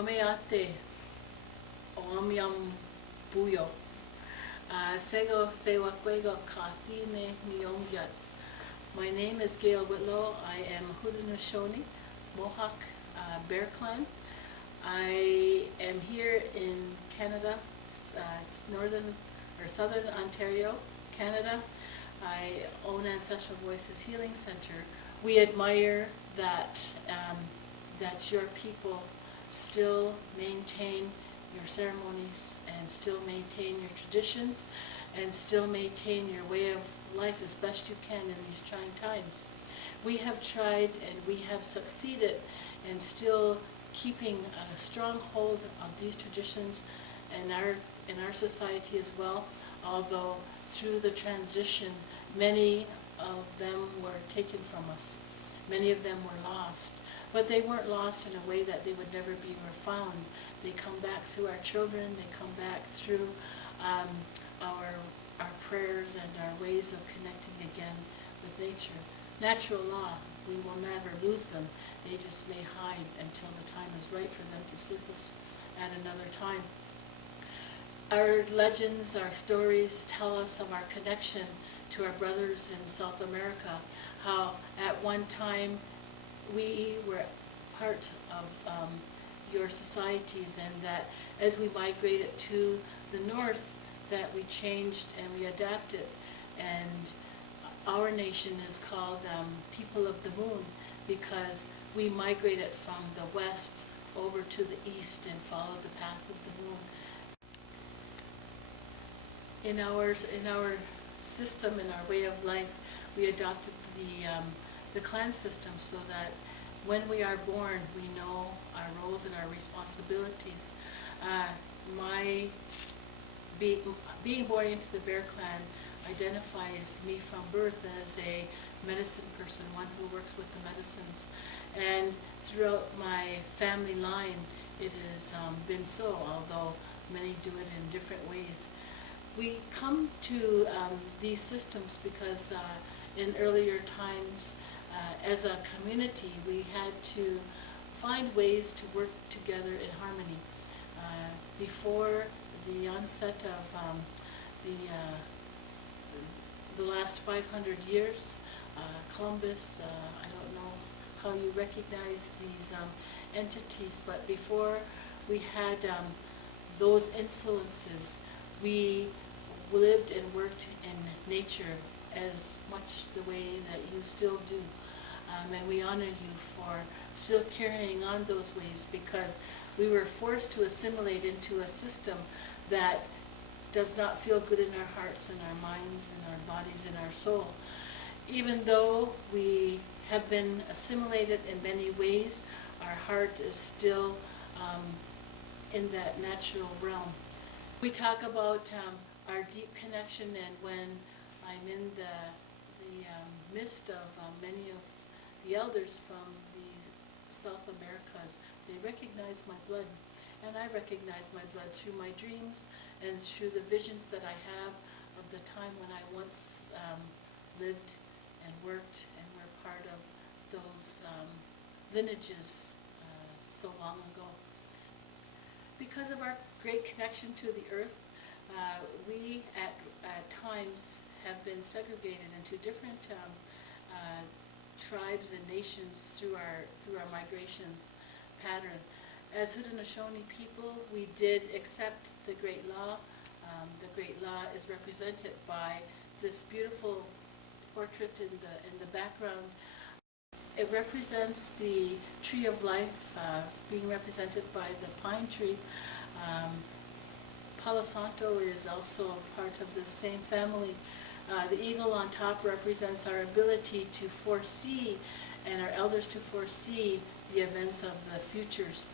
Omeate Omyam Buyo. Sego Sewakwego Katine Nyongyats. My name is Gail Whitlow. I am Haudenosaunee Mohawk Bear Clan. I am here in Canada, northern or southern Ontario, Canada. I own Ancestral Voices Healing Center. We admire that that your people still maintain your ceremonies and still maintain your traditions and still maintain your way of life as best you can in these trying times. We have tried and we have succeeded in still keeping a strong hold of these traditions in our society as well, although through the transition many of them were taken from us. Many of them were lost, but they weren't lost in a way that they would never be found. They come back through our children, they come back through our prayers and our ways of connecting again with nature. Natural law, we will never lose them. They just may hide until the time is right for them to surface at another time. Our legends, our stories tell us of our connection to our brothers in South America, how at one time we were part of your societies, and that as we migrated to the north that we changed and we adapted, and our nation is called People of the Moon because we migrated from the west over to the east and followed the path of the moon. In our system, in our way of life, we adopted the clan system so that when we are born, we know our roles and our responsibilities. Being born into the Bear Clan identifies me from birth as a medicine person, one who works with the medicines. And throughout my family line, it has been so, although many do it in different ways. We come to these systems because in earlier times, as a community, we had to find ways to work together in harmony. Before the onset of the last 500 years, Columbus, I don't know how you recognize these entities, but before we had those influences, we lived and worked in nature as much the way that you still do. And we honor you for still carrying on those ways, because we were forced to assimilate into a system that does not feel good in our hearts and our minds and our bodies and our soul. Even though we have been assimilated in many ways, our heart is still in that natural realm. We talk about our deep connection, and when I'm in the midst of many of the elders from the South Americas, they recognize my blood, and I recognize my blood through my dreams and through the visions that I have of the time when I once lived and worked and were part of those lineages so long ago. Because of our great connection to the earth, we at times have been segregated into different tribes and nations through our migrations pattern. As Haudenosaunee people, we did accept the Great Law. The Great Law is represented by this beautiful portrait in the background. It represents the tree of life, being represented by the pine tree. Palo Santo is also part of the same family. The eagle on top represents our ability to foresee, and our elders to foresee the events of the futures,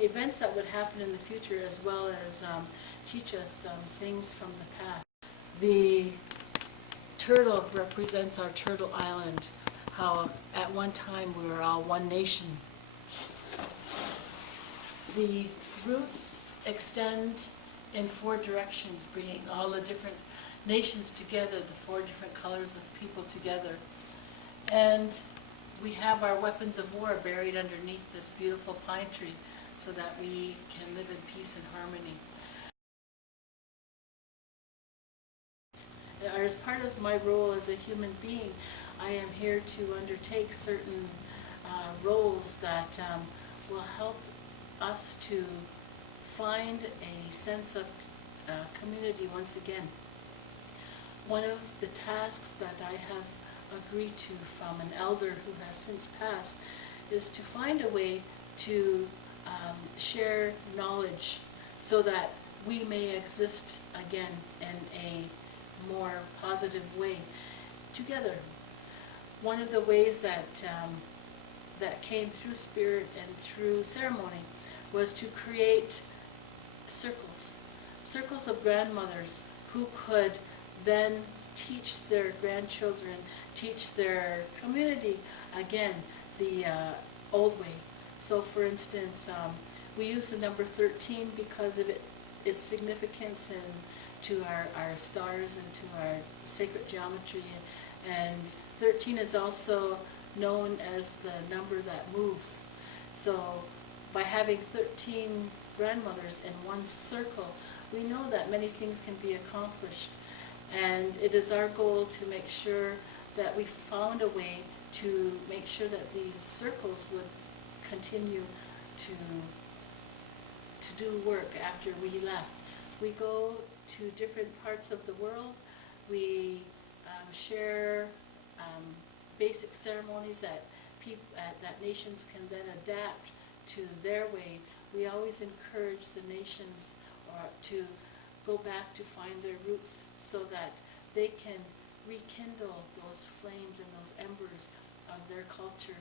events that would happen in the future, as well as teach us things from the past. The turtle represents our turtle island, how at one time we were all one nation. The roots extend in 4 directions, bringing all the different nations together, the 4 different colors of people together. And we have our weapons of war buried underneath this beautiful pine tree. so that we can live in peace and harmony. As part of my role as a human being, I am here to undertake certain roles that will help us to find a sense of community once again. One of the tasks that I have agreed to from an elder who has since passed is to find a way to share knowledge so that we may exist again in a more positive way together. One of the ways that that came through spirit and through ceremony was to create circles of grandmothers who could then teach their grandchildren, teach their community again the old way. So for instance, we use the number 13 because of its significance to our stars and to our sacred geometry, and 13 is also known as the number that moves. So by having 13 grandmothers in one circle, we know that many things can be accomplished, and it is our goal to make sure that we found a way to make sure that these circles would continue to do work after we left. We go to different parts of the world. We share basic ceremonies that that nations can then adapt to their way. We always encourage the nations to go back to find their roots so that they can rekindle those flames and those embers of their culture.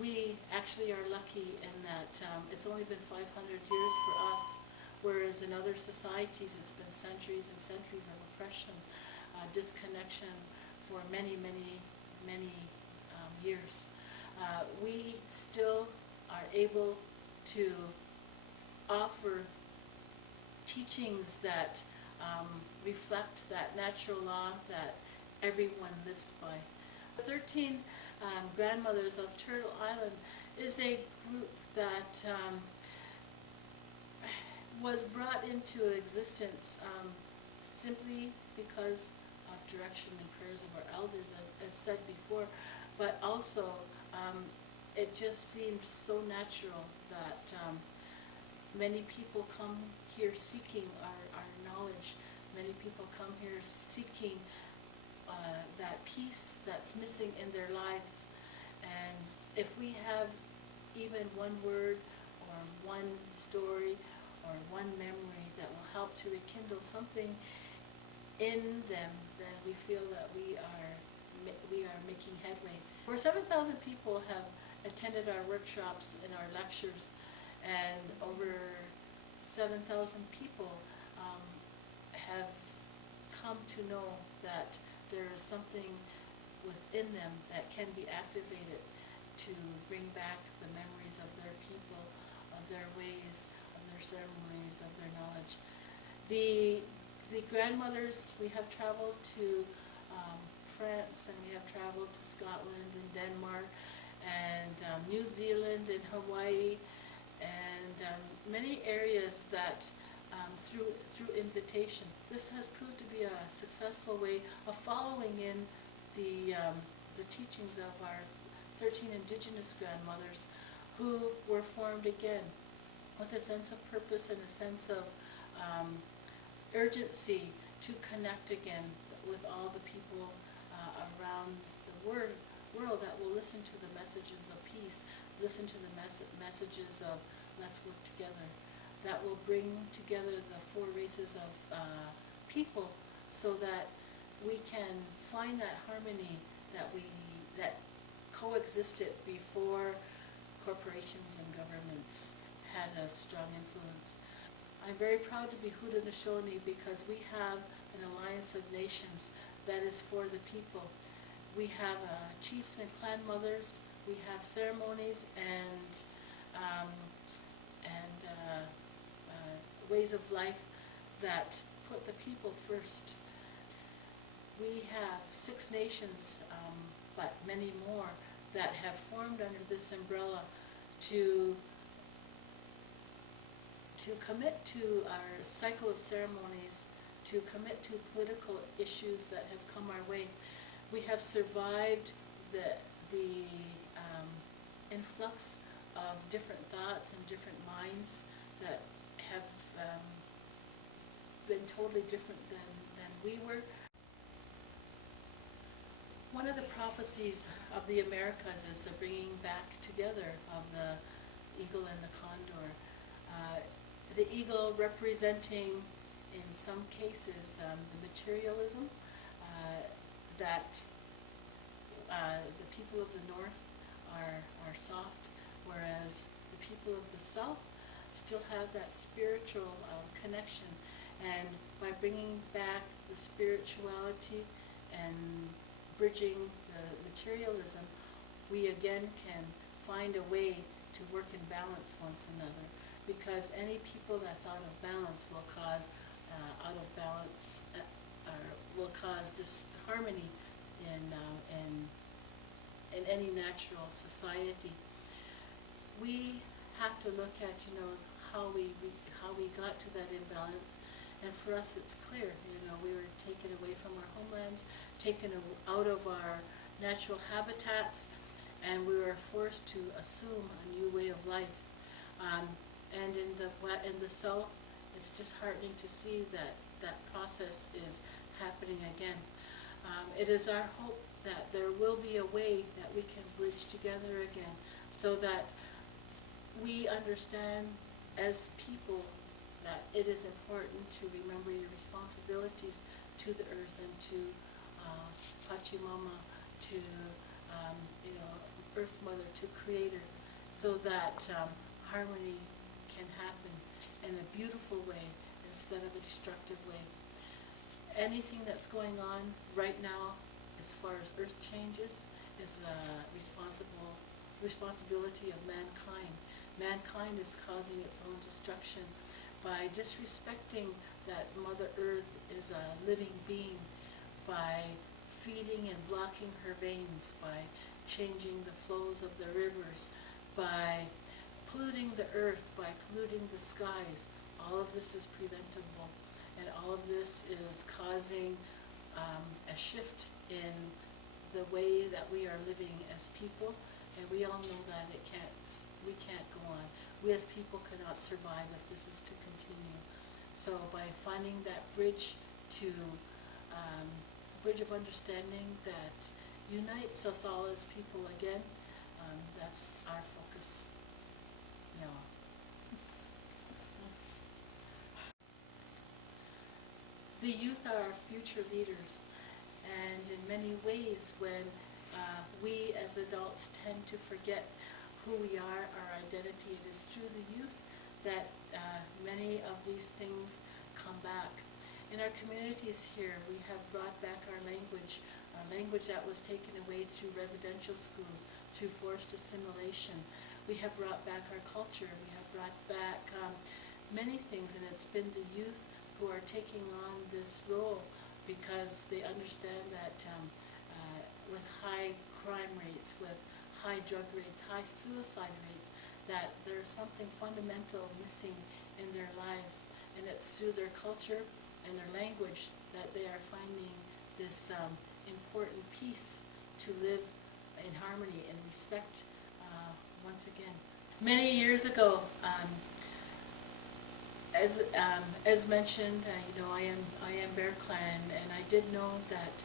We actually are lucky in that it's only been 500 years for us, whereas in other societies it's been centuries and centuries of oppression, disconnection for many, many, many years. We still are able to offer teachings that reflect that natural law that everyone lives by. The 13 grandmothers of Turtle Island is a group that was brought into existence simply because of direction and prayers of our elders, as said before, but also it just seemed so natural that many people come here seeking our knowledge. Many people come here seeking that peace that's missing in their lives. And if we have even one word or one story or one memory that will help to rekindle something in them, then we feel that we are making headway. Over 7,000 people have attended our workshops and our lectures, and over 7,000 people have come to know that there is something within them that can be activated to bring back the memories of their people, of their ways, of their ceremonies, of their knowledge. The grandmothers, we have traveled to France, and we have traveled to Scotland and Denmark and New Zealand and Hawaii, and many areas that through invitation. This has proved to be a successful way of following in the teachings of our 13 Indigenous grandmothers, who were formed again with a sense of purpose and a sense of urgency to connect again with all the people around the world that will listen to the messages of peace, listen to the messages of let's work together, that will bring together the four races of people so that we can find that harmony that coexisted before corporations and governments had a strong influence. I'm very proud to be Haudenosaunee because we have an alliance of nations that is for the people. We have chiefs and clan mothers, we have ceremonies and ways of life that put the people first. We have 6 nations, but many more, that have formed under this umbrella to to commit to our cycle of ceremonies, to commit to political issues that have come our way. We have survived the influx of different thoughts and different minds that have been totally different than we were. One of the prophecies of the Americas is the bringing back together of the eagle and the condor. The eagle representing, in some cases, the materialism that the people of the north are soft, whereas the people of the south still have that spiritual connection. And by bringing back the spirituality and bridging the materialism, we again can find a way to work in balance once another. Because any people that's out of balance will cause will cause disharmony in any natural society. We have to look at how we got to that imbalance, and for us it's clear. We were taken away from our homelands, taken out of our natural habitats, and we were forced to assume a new way of life. And in the South, it's disheartening to see that process is happening again. It is our hope that there will be a way that we can bridge together again, so that we understand as people that it is important to remember your responsibilities to the earth and to Pachamama, to Earth Mother, to Creator, so that harmony can happen in a beautiful way instead of a destructive way. Anything that's going on right now as far as earth changes is a responsibility of mankind. Mankind is causing its own destruction by disrespecting that Mother Earth is a living being, by feeding and blocking her veins, by changing the flows of the rivers, by polluting the earth, by polluting the skies. All of this is preventable, and all of this is causing a shift in the way that we are living as people, and we all know that we can't go on. We as people cannot survive if this is to continue. So by finding that bridge of understanding that unites us all as people again, that's our focus. The youth are our future leaders, and in many ways when we as adults tend to forget who we are, our identity, it is through the youth that many of these things come back. In our communities here, we have brought back our language that was taken away through residential schools, through forced assimilation. We have brought back our culture. We have brought back many things, and it's been the youth who are taking on this role because they understand that with high crime rates, with high drug rates, high suicide rates, that there's something fundamental missing in their lives, and it's through their culture and their language that they are finding this important piece to live in harmony and respect once again. Many years ago, as mentioned, I am Bear Clan, and I did know that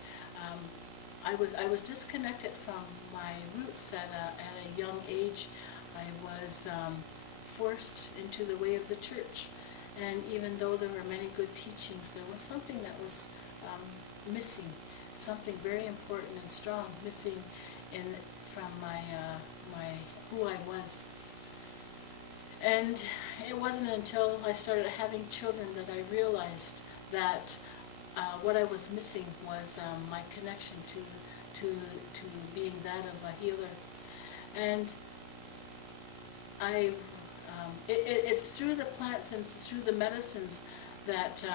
I was disconnected from my roots at a young age. I was forced into the way of the church, and even though there were many good teachings, there was something that was missing, something very important and strong missing from my who I was. And it wasn't until I started having children that I realized that what I was missing was my connection to being that of a healer. And it's through the plants and through the medicines that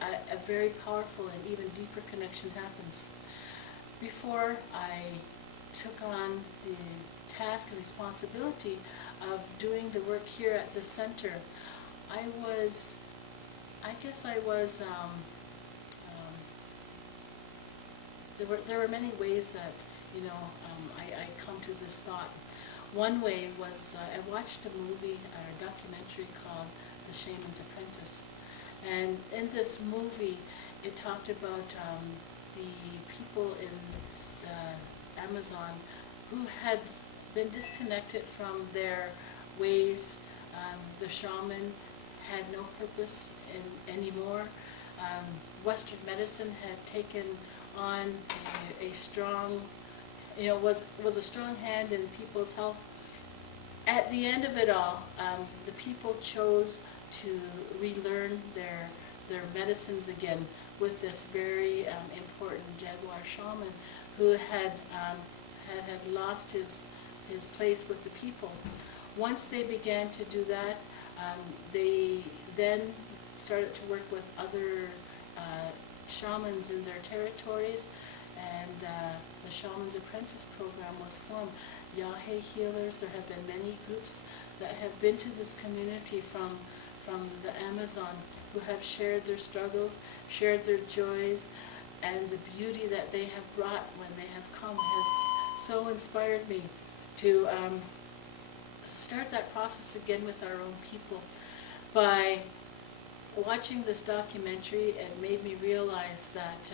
a very powerful and even deeper connection happens. Before I took on the task and responsibility of doing the work here at the center, I guess I was, there were many ways that, I come to this thought. One way was, I watched a movie, or a documentary called The Shaman's Apprentice. And in this movie, it talked about the people in the Amazon who had been disconnected from their ways. The shaman had no purpose anymore. Western medicine had taken on a strong, was a strong hand in people's health. At the end of it all, the people chose to relearn their medicines again with this very important Jaguar shaman who had lost his place with the people. Once they began to do that, they then started to work with other shamans in their territories, and the Shaman's Apprentice program was formed. Yahe healers, there have been many groups that have been to this community from the Amazon who have shared their struggles, shared their joys, and the beauty that they have brought when they have come has so inspired me to start that process again with our own people. By watching this documentary, it made me realize that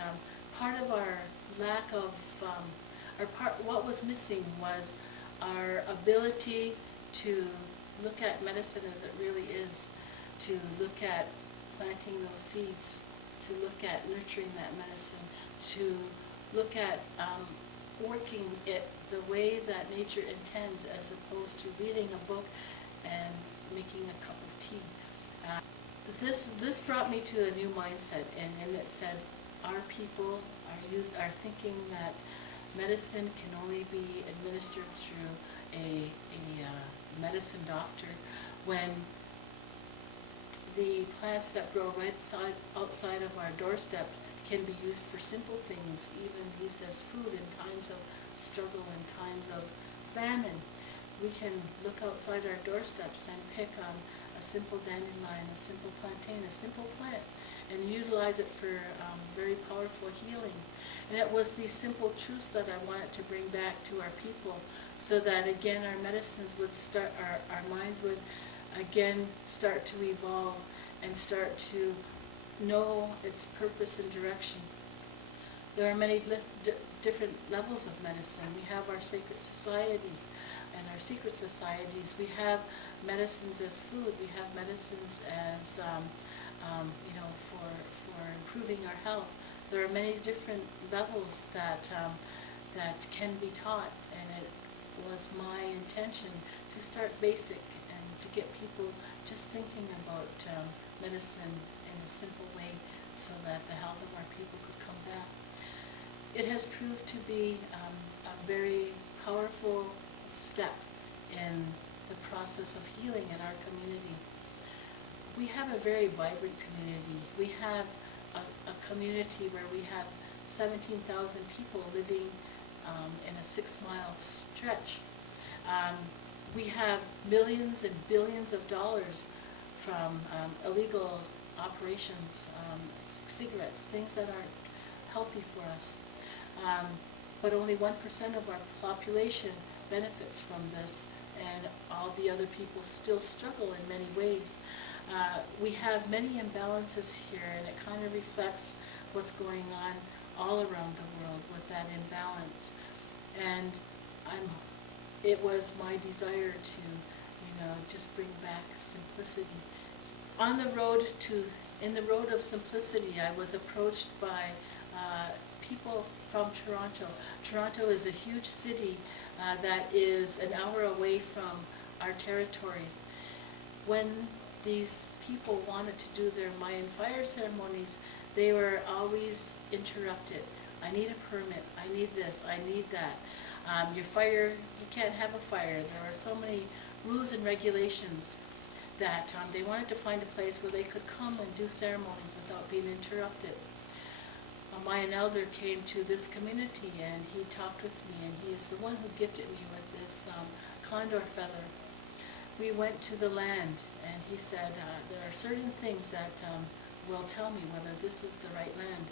part of our lack of, what was missing was our ability to look at medicine as it really is, to look at planting those seeds, to look at nurturing that medicine, to look at working it the way that nature intends, as opposed to reading a book and making a cup of tea. This brought me to a new mindset, and it said our people are thinking that medicine can only be administered through a medicine doctor, when the plants that grow right outside of our doorstep can be used for simple things, even used as food in times of struggle, in times of famine. We can look outside our doorsteps and pick a simple dandelion, a simple plantain, a simple plant, and utilize it for very powerful healing. And it was these simple truths that I wanted to bring back to our people, so that again our medicines would start, our minds would again start to evolve and start to know its purpose and direction. There are many different levels of medicine. We have our sacred societies, and our secret societies, we have medicines as food, we have medicines as, for improving our health. There are many different levels that can be taught, and it was my intention to start basic and to get people just thinking about medicine in a simple way, so that the health of our people could come back. It has proved to be a very powerful step in the process of healing in our community. We have a very vibrant community. We have a community where we have 17,000 people living in a 6-mile stretch. We have millions and billions of dollars from illegal operations, cigarettes, things that aren't healthy for us. But only 1% of our population benefits from this, and all the other people still struggle in many ways. We have many imbalances here, and it kind of reflects what's going on all around the world with that imbalance. And it was my desire to, just bring back simplicity. In the road of simplicity, I was approached by people from Toronto. Toronto is a huge city that is an hour away from our territories. When these people wanted to do their Mayan fire ceremonies, they were always interrupted. I need a permit, I need this, I need that. Your fire, you can't have a fire. There are so many rules and regulations that they wanted to find a place where they could come and do ceremonies without being interrupted. A Mayan elder came to this community, and he talked with me, and he is the one who gifted me with this condor feather. we went to the land, and he said, there are certain things that will tell me whether this is the right land.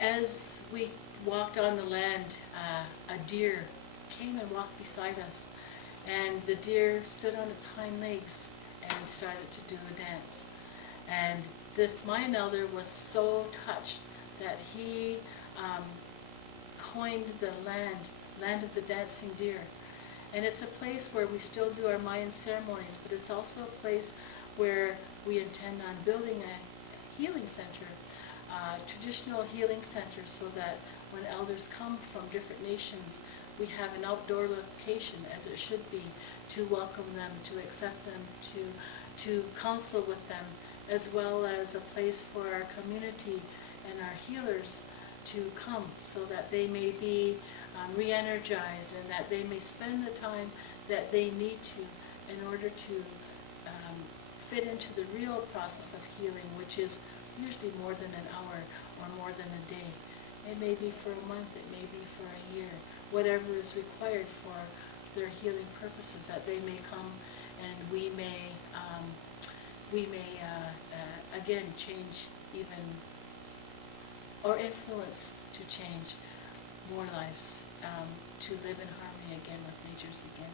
As we walked on the land, a deer came and walked beside us, and the deer stood on its hind legs and started to do a dance. And this Mayan elder was so touched that he coined the land of the dancing deer. And it's a place where we still do our Mayan ceremonies, but it's also a place where we intend on building a healing center, traditional healing center, so that when elders come from different nations, we have an outdoor location, as it should be, to welcome them, to accept them, to counsel with them, as well as a place for our community and our healers to come, so that they may be re-energized, and that they may spend the time that they need to in order to fit into the real process of healing, which is usually more than an hour or more than a day. It may be for a month, it may be for a year, whatever is required for their healing purposes, that they may come and we may again change even, or influence to change more lives, to live in harmony again with nature's again.